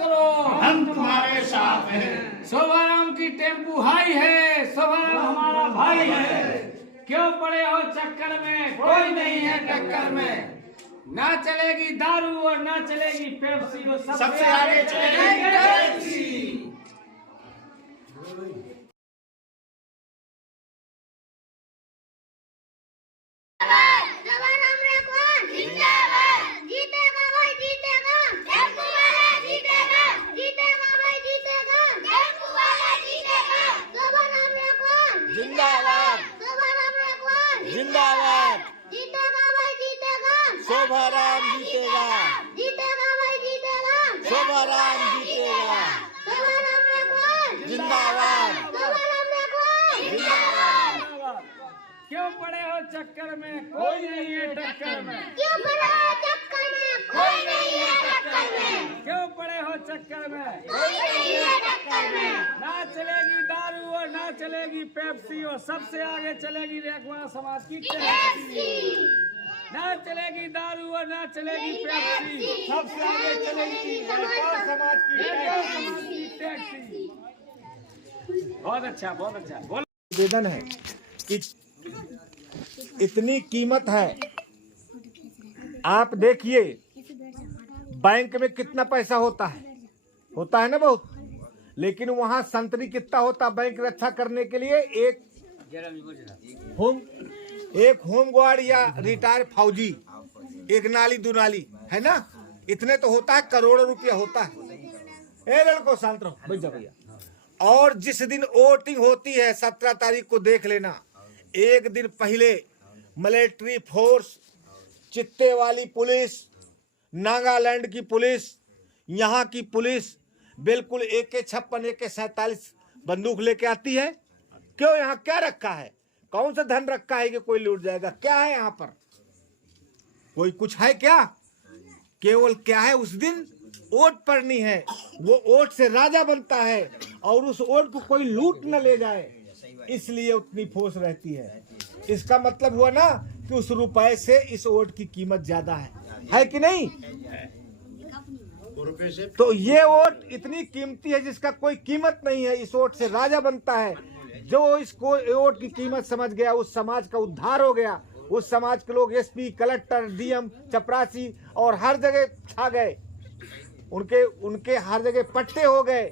करो, हम तुम्हारे साथ हैं। शोभाराम की टेम्पू हाई है, शोभाराम हमारा भाई है। क्यों पड़े हो चक्कर में, कोई नहीं है टक्कर में। ना चलेगी दारू और ना चलेगी पेप्सी, वो सबसे आगे चलेगी टैक्सी। जिंदाबाद जिंदाबाद जीतेगा भाई जीतेगा, शोभाराम जीतेगा जीतेगा भाई जीतेगा, शोभाराम जीतेगा शोभाराम रखवाल जिंदाबाद शोभाराम रखवाल जिंदाबाद। क्यों पड़े हो चक्कर में, कोई नहीं है टक्कर में। क्यों पड़े हो चक्कर में, कोई नहीं है टक्कर में। क्यों पड़े हो चक्कर में, कोई नहीं है टक्कर में। ना चलेगी दारू और ना चलेगी पेप्सी, और सबसे आगे चलेगी रेखवा समाज की टैक्सी। ना चलेगी दारू और ना चलेगी पेप्सी, सबसे आगे चलेगी रेखवा समाज की टैक्सी। बहुत अच्छा, बहुत अच्छा। बोल। निवेदन है कि इतनी कीमत है, आप देखिए बैंक में कितना पैसा होता है ना बहुत, लेकिन वहां संतरी कितना होता बैंक रक्षा करने के लिए। एक होम गार्ड या रिटायर्ड फौजी, एक नाली दो नाली है ना, इतने तो होता है, करोड़ों रुपया होता है। ए लड़को शांत रहो, बैठ जा भैया। और जिस दिन वोटिंग होती है 17 तारीख को, देख लेना, एक दिन पहले मिलिट्री फोर्स, चित्ते वाली पुलिस, नागालैंड की पुलिस, यहाँ की पुलिस बिल्कुल AK-56 AK-47 बंदूक लेके आती है। क्यों? यहाँ क्या रखा है? कौन सा धन रखा है कि कोई लूट जाएगा? क्या है यहाँ पर? कोई कुछ है क्या? केवल क्या है, उस दिन वोट पड़नी है, वो वोट से राजा बनता है, और उस वोट को कोई लूट न ले जाए, इसलिए उतनी फोर्स रहती है। इसका मतलब हुआ ना कि उस रुपए से इस वोट की कीमत ज्यादा है कि नहीं? तो ये वोट इतनी कीमती है जिसका कोई कीमत नहीं है, इस वोट से राजा बनता है। जो इसको वोट की कीमत समझ गया, उस समाज का उद्धार हो गया। उस समाज के लोग SP, कलेक्टर, DM, चपरासी और हर जगह छा गए। उनके हर जगह पट्टे हो गए,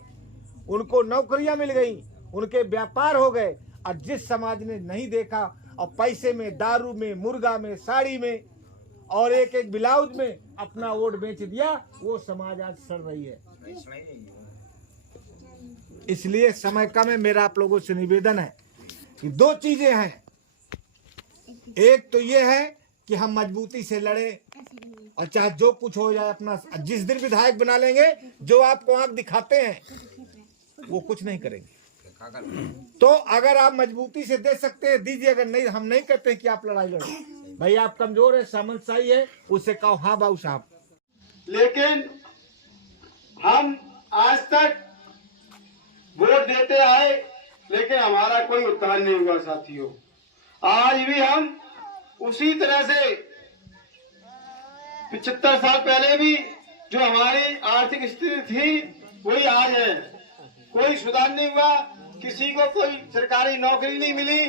उनको नौकरियां मिल गई, उनके व्यापार हो गए। और जिस समाज ने नहीं देखा और पैसे में, दारू में, मुर्गा में, साड़ी में और एक एक ब्लाउज में अपना वोट बेच दिया, वो समाज आज सड़ रही है। इसलिए समय कम है, मेरा आप लोगों से निवेदन है कि दो चीजें हैं। एक तो ये है कि हम मजबूती से लड़े, और चाहे जो कुछ हो जाए, अपना जिस दिन विधायक बना लेंगे, जो आपको आंख दिखाते हैं वो कुछ नहीं करेंगे। तो अगर आप मजबूती से दे सकते हैं दीजिए, अगर नहीं, हम नहीं कहते कि आप लड़ाई लड़ो। भाई आप कमजोर है, सामंतशाही है, उससे कहो हाँ बाबू साहब। लेकिन हम आज तक वोट देते आए, लेकिन हमारा कोई उद्धार नहीं हुआ साथियों। आज भी हम उसी तरह से 75 साल पहले भी जो हमारी आर्थिक स्थिति थी वही आज है। कोई सुधार नहीं हुआ, किसी को कोई सरकारी नौकरी नहीं मिली,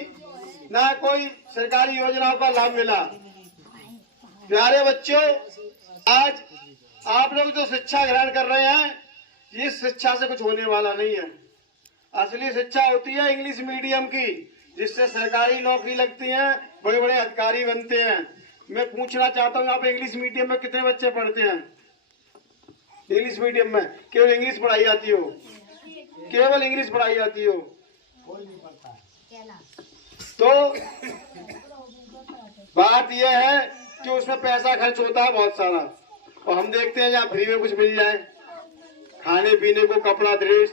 ना कोई सरकारी योजनाओं का लाभ मिला। प्यारे बच्चों, आज आप लोग जो शिक्षा ग्रहण कर रहे हैं, इस शिक्षा से कुछ होने वाला नहीं है। असली शिक्षा होती है इंग्लिश मीडियम की, जिससे सरकारी नौकरी लगती है, बड़े बड़े अधिकारी बनते हैं। मैं पूछना चाहता हूँ, यहाँ पे इंग्लिश मीडियम में कितने बच्चे पढ़ते हैं? इंग्लिश मीडियम में केवल इंग्लिश पढ़ाई जाती हो, केवल इंग्लिश पढ़ाई जाती हो। तो बात यह है कि उसमें पैसा खर्च होता है बहुत सारा, और हम देखते हैं जहाँ फ्री में कुछ मिल जाए, खाने पीने को, कपड़ा, ड्रेस।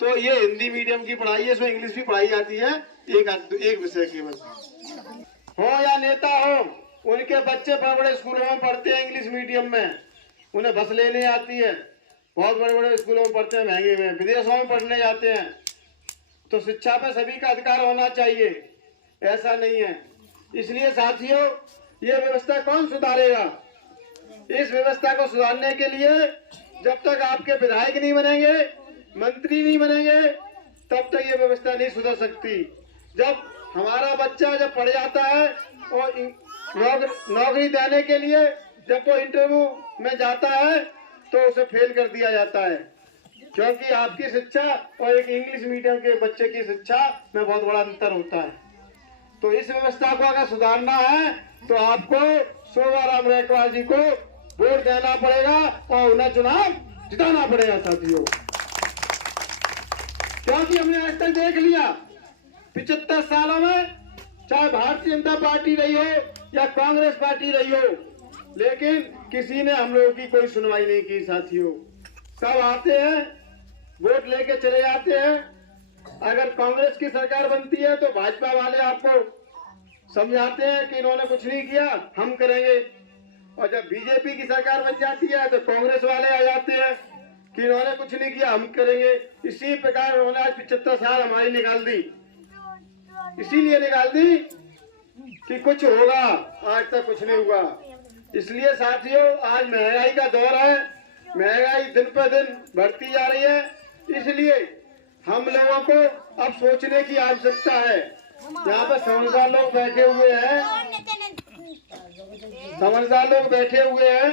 तो ये हिंदी मीडियम की पढ़ाई है, इसमें इंग्लिश भी पढ़ाई जाती है, एक विषय केवल। हो या नेता हो, उनके बच्चे बड़े बड़े स्कूलों में पढ़ते हैं इंग्लिश मीडियम में, उन्हें बस लेने आती है, बहुत बड़े बड़े स्कूलों में पढ़ते हैं, महंगे में, विदेशों में पढ़ने जाते हैं। तो शिक्षा पे सभी का अधिकार होना चाहिए, ऐसा नहीं है। इसलिए साथियों, ये व्यवस्था कौन सुधारेगा? इस व्यवस्था को सुधारने के लिए जब तक आपके विधायक नहीं बनेंगे, मंत्री नहीं बनेंगे, तब तक ये व्यवस्था नहीं सुधर सकती। जब हमारा बच्चा जब पढ़ जाता है और नौकरी देने के लिए जब वो इंटरव्यू में जाता है तो उसे फेल कर दिया जाता है, क्योंकि आपकी शिक्षा और एक इंग्लिश मीडियम के बच्चे की शिक्षा में बहुत बड़ा अंतर होता है। तो इस व्यवस्था को अगर सुधारना है तो आपको शोभाराम रैकवार जी को वोट देना पड़ेगा और उन्हें चुनाव जिताना पड़ेगा साथियों, क्योंकि हमने आज तक देख लिया 75 सालों में, चाहे भारतीय जनता पार्टी रही हो या कांग्रेस पार्टी रही हो, लेकिन किसी ने हम लोगों की कोई सुनवाई नहीं की साथियों। सब आते हैं, वोट लेके चले जाते हैं। अगर कांग्रेस की सरकार बनती है तो भाजपा वाले आपको समझाते हैं कि इन्होंने कुछ नहीं किया, हम करेंगे, और जब बीजेपी की सरकार बन जाती है तो कांग्रेस वाले आ जाते हैं कि इन्होंने कुछ नहीं किया, हम करेंगे। इसी प्रकार उन्होंने आज 75 साल हमारी निकाल दी, इसीलिए निकाल दी कि कुछ होगा, आज तक कुछ नहीं हुआ। इसलिए साथियों, आज महंगाई का दौर है, महंगाई दिन पर दिन बढ़ती जा रही है, इसलिए हम लोगों को अब सोचने की आवश्यकता है। यहाँ पर समझदार लोग बैठे हुए हैं, समझदार लोग बैठे हुए हैं,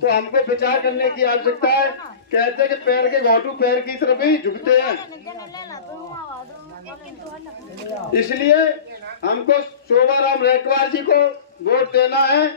तो हमको विचार करने की आवश्यकता है। कहते हैं कि पैर के घोटू पैर की तरफ ही झुकते हैं, इसलिए हमको शोभाराम रैकवार जी को वोट देना है।